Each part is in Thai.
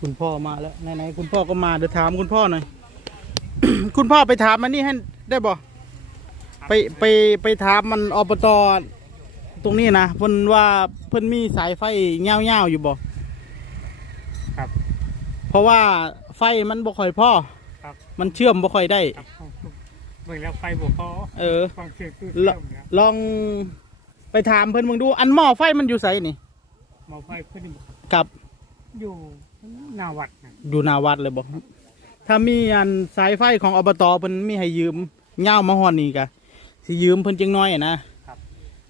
คุณพ่อมาแล้วไหนๆคุณพ่อก็มาเดี๋ยวถามคุณพ่อหน่อย คุณพ่อไปถามมันนี่ให้ได้บ่ไปไปไปถามมันอบตตรงนี้นะเพิ่นว่าเพิ่นมีสายไฟเงาวๆอยู่บ่ครับ เพราะว่าไฟมันบ่ค่อยพอครับ มันเชื่อมบ่ค่อยได้ครับเบิ่งแล้วไฟบวกพอเออฟังเสียงตู้ลเชื่อมนะลองไปถามเพิ่นมึงดู อันหม้อไฟมันอยู่ไสนี่หมอไฟเพิ่นกับ อยู่ หน้าวัดนะอยู่หนาวัดเลยบอกถ้ามีอันสายไฟของอบตเพิ่นมีให้ยืมเง่าวมาฮอนนี่กะสิยืมเพิ่นจังน้อยอะนะครับ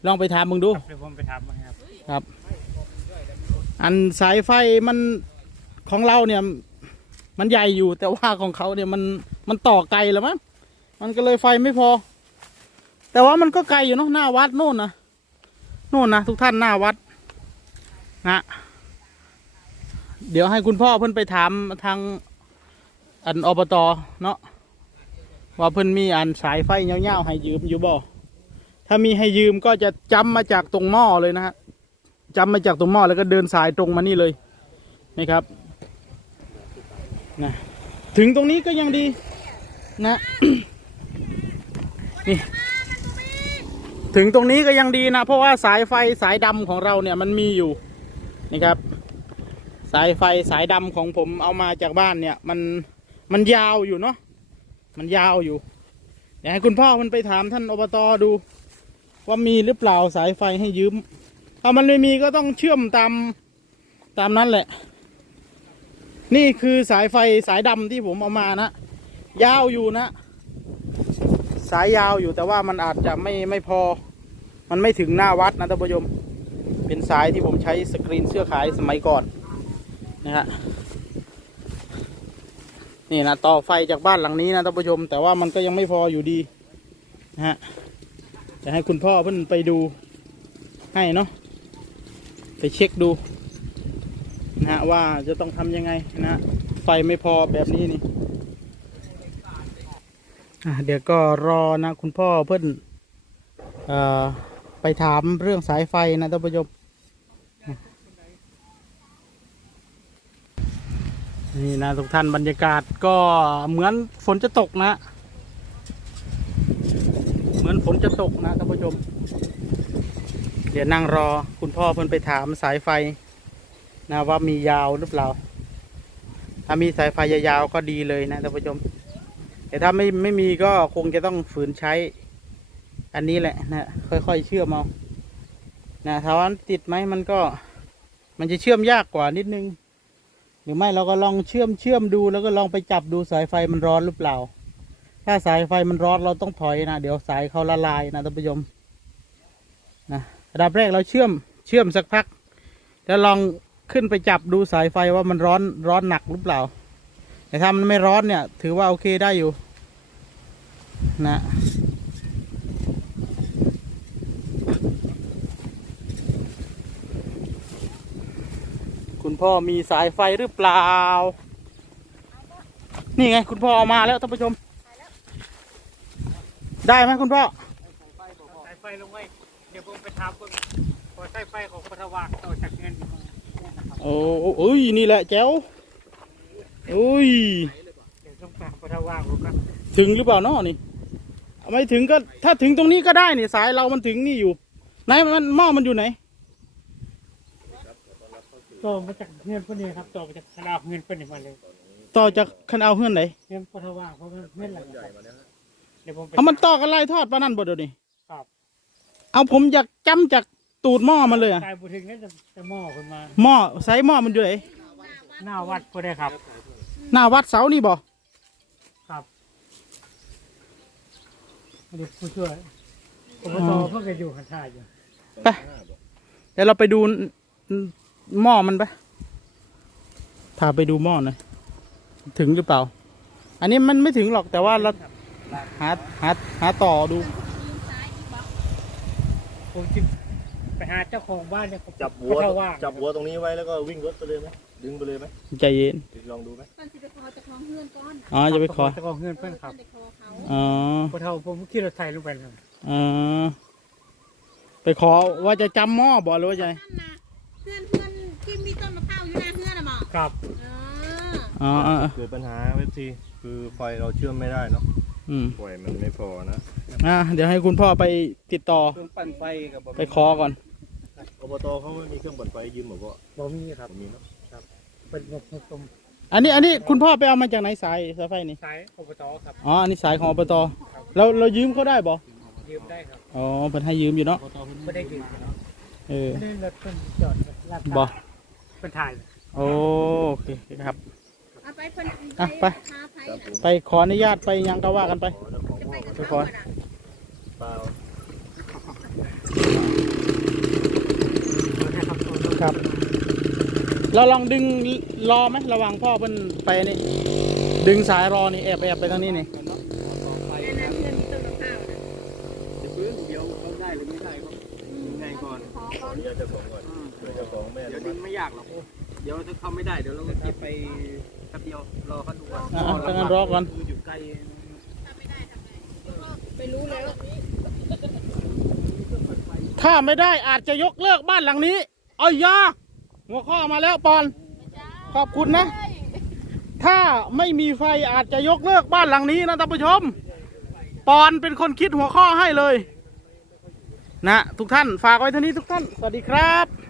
ลองไปถามมึงดู ครับเดี๋ยวผมไปถามมาครับครับ อันสายไฟมันของเราเนี่ย มันใหญ่อยู่แต่ว่าของเขาเนี่ยมันมันต่อไกลแล้วมั้งมันก็เลยไฟไม่พอ แต่ว่ามันก็ไกลอยู่เนาะหน้าวัดโน่นนะโน่นนะทุกท่านหน้าวัดนะ เดี๋ยวให้คุณพ่อเพิ่นไปถามทางอันอบตเนาะว่าเพิ่นมีอันสายไฟเงาวๆให้ยืมอยู่บ่ถ้ามีให้ยืมก็จะจำมาจากตรงหม้อเลยนะฮะจำมาจากตรงหม้อแล้วก็เดินสายตรงมานี่เลยนะครับนะถึงตรงนี้ก็ยังดีนะนี่ถึงตรงนี้ก็ยังดีนะ เพราะว่าสายไฟสายดำของเราเนี่ยมันมีอยู่นี่ครับ สายไฟสายดำของผมเอามาจากบ้านเนี่ย มันมันยาวอยู่เนาะมันยาวอยู่เดี๋ยวให้คุณพ่อมันไปถามท่านอบตดู ว่ามีหรือเปล่าสายไฟให้ยืมถ้ามันไม่มีก็ต้องเชื่อมตามตามนั้นแหละ นี่คือสายไฟสายดำที่ผมเอามานะยาวอยู่นะ สายยาวอยู่แต่ว่ามันอาจจะไม่ไม่พอ มันไม่ถึงหน้าวัดนะท่านผู้ชมเป็นสายที่ผมใช้สกรีนเสื้อขายสมัยก่อน นะฮะนี่นะต่อไฟจากบ้านหลังนี้นะท่านผู้ชม แต่ว่ามันก็ยังไม่พออยู่ดีนะฮะจะให้คุณพ่อเพิ่นไปดูให้เนาะไปเช็คดูนะฮะว่าจะต้องทำยังไงนะฮะไฟไม่พอแบบนี้นี่อะเดี๋ยวก็รอนะ คุณพ่อเพิ่นเอ่อไปถามเรื่องสายไฟนะท่านผู้ชม นี่นะทุกท่านบรรยากาศก็เหมือนฝนจะตกนะ เหมือนฝนจะตกนะท่านผู้ชม เดี๋ยวนั่งรอคุณพ่อเพิ่นไปถามสายไฟนะว่ามียาวหรือเปล่า ถ้ามีสายไฟยาวๆก็ดีเลยนะท่านผู้ชม แต่ถ้าไม่ไม่มีก็คงจะต้องฝืนใช้ อันนี้แหละนะค่อยๆเชื่อมเอานะถ้าว่าติดไหมมันก็ มันจะเชื่อมยากกว่านิดนึง รือไม่เราก็ลองเชื่อมเชื่อมดูแล้วก็ลองไปจับดูสายไฟมันร้อนหรือเปล่า ถ้าสายไฟมันร้อนเราต้องถอยนะเดี๋ยวสายเขาละลายนะท่านผู้ชมนะระดับแรกเราเชื่อมเชื่อมสักพัก แล้วลองขึ้นไปจับดูสายไฟว่ามันร้อนร้อนหนักหรือเปล่า แต่ถ้ามันไม่ร้อนเนี่ย ถือว่าโอเคได้อยู่ นะ คุณพ่อมีสายไฟหรือเปล่า นี่ไง คุณพ่อเอามาแล้วท่านผู้ชม ได้ไหมคุณพ่อสายไฟลงไว้เดี๋ยวผมไปถามเบิ่งพอสายไฟของพระวากต่อจากเงินนะครับโอ้โอ้ยนี่แหละแจ๋วโอ้ยเดี๋ยวต้องถามพระวากดูกันถึงหรือเปล่าเนาะนี่ไม่ถึงก็ถ้าถึงตรงนี้ก็ได้นี่สายเรามันถึงนี่อยู่ไหนมันหม้อมันอยู่ไหน ต่อมาจากเงินเพิ่นนี่ครับต่อมาจากคณะเงินเพิ่นนี่มาเลยต่อจากคันเอาเฮือนไหนเงินพระวากเพราะว่าเงินอะไรเดี๋ยวผมไปเอามันต่อกันไล่ทอดปะนั่นบ่เดี๋ยวนี้ครับเอาผมอยากจำจากตูดหม้อมันเลยอะกายบุถึงนี่จะจะหม้อขึ้นมาหม้อไซส์หม้อมันอยู่ไหนหน้าวัดก็ได้ครับ หน้าวัดเสานี่บ่ครับเดี๋ยวผู้ช่วยอบตเพิ่งจะอยู่ข้างท่าอยู่ไปเดี๋ยวเราไปดู หม้อมันไปพาไปดูหม้อหน่อยถึงหรือเปล่า อันนี้มันไม่ถึงหรอกแต่ว่าเราหาหาหาต่อดูผมจึงไปหาเจ้าของบ้านเนี่ยผมจับหัวพระวากจับหัวตรงนี้ไว้แล้วก็วิ่งรถไปเลยไหมดึงไปเลยไหมใจเย็นลองดูไหมมันสิไปขอจากน้องเพื่อนก่อนอ๋อจะไปขอเจ้าของเงินเพื่อนครับไปขอเขาอ๋อพอเท่าผมขี่รถไถลงไปเลยอ๋อไปขอว่าจะจำหม้อบ่หรือว่าจะไง ครับอ๋ออ๋ออ๋อเกิดปัญหาเว็บซีคือไฟเราเชื่อมไม่ได้เนาะอืมไฟมันไม่พอนะอะเดี๋ยวให้คุณพ่อไปติดต่อ เครื่องปั่นไฟกับไปขอก่อน อบตเขาไม่มีเครื่องปั่นไฟยืมหรอพ่อบ่มีครับผมมีเนาะเป็นงบงบตมอันนี้อันนี้คุณพ่อไปเอามาจากไหนสายสายไฟนี่ สายอบตครับอ๋อ อันนี้สายของอบตเราเรายืมเขาได้บ่ยืมได้ครับอ๋อเพิ่นให้ยืมอยู่เนาะ ไม่ได้ยืมครับเออไม่ได้รถเป็นจอดลาดบ่ เป็นถ่าย โอเคครับ เอาไปเพิ่นอะไป หาไผครับน่ะผมไปขออนุญาตไปยังก็ว่ากันไป ขอเจ้าของจะบ่ไปอกับไปขเขาอน่ะเปล่าครับ เราลองดึงรอไหมระหว่างพ่อเพิ่นไปนี่ ดึงสายรอนี่แอบแอบไปทางนี้นี่แม่นั้นเงินมีต้นมะพร้าวน่ะเดี๋ยวเขาได้หรือไม่ได้ก็ ยังไงก่อน ขอขก่ออนอนุญาตเจ้าของก่อนเพื่อเจ้าของแม่เดี๋ยวอดึนุงมัติไม่ยากหรอก เดี๋ยวถ้าเขาไม่ได้เดี๋ยวเราก็จะไปแป๊บเดียวรอเขาดูก่อนอะๆถ้างั้นรอก่อนคืออยู่ใกล้ไม่รู้แล้วถ้าไม่ได้อาจจะยกเลิกบ้านหลังนี้เอายาหัวข้อมาแล้วปอน ขอบคุณนะ ถ้าไม่มีไฟอาจจะยกเลิกบ้านหลังนี้นะท่านผู้ชม ปอนเป็นคนคิดหัวข้อให้เลย นะ ทุกท่านฝากไว้เท่านี้ทุกท่าน สวัสดีครับ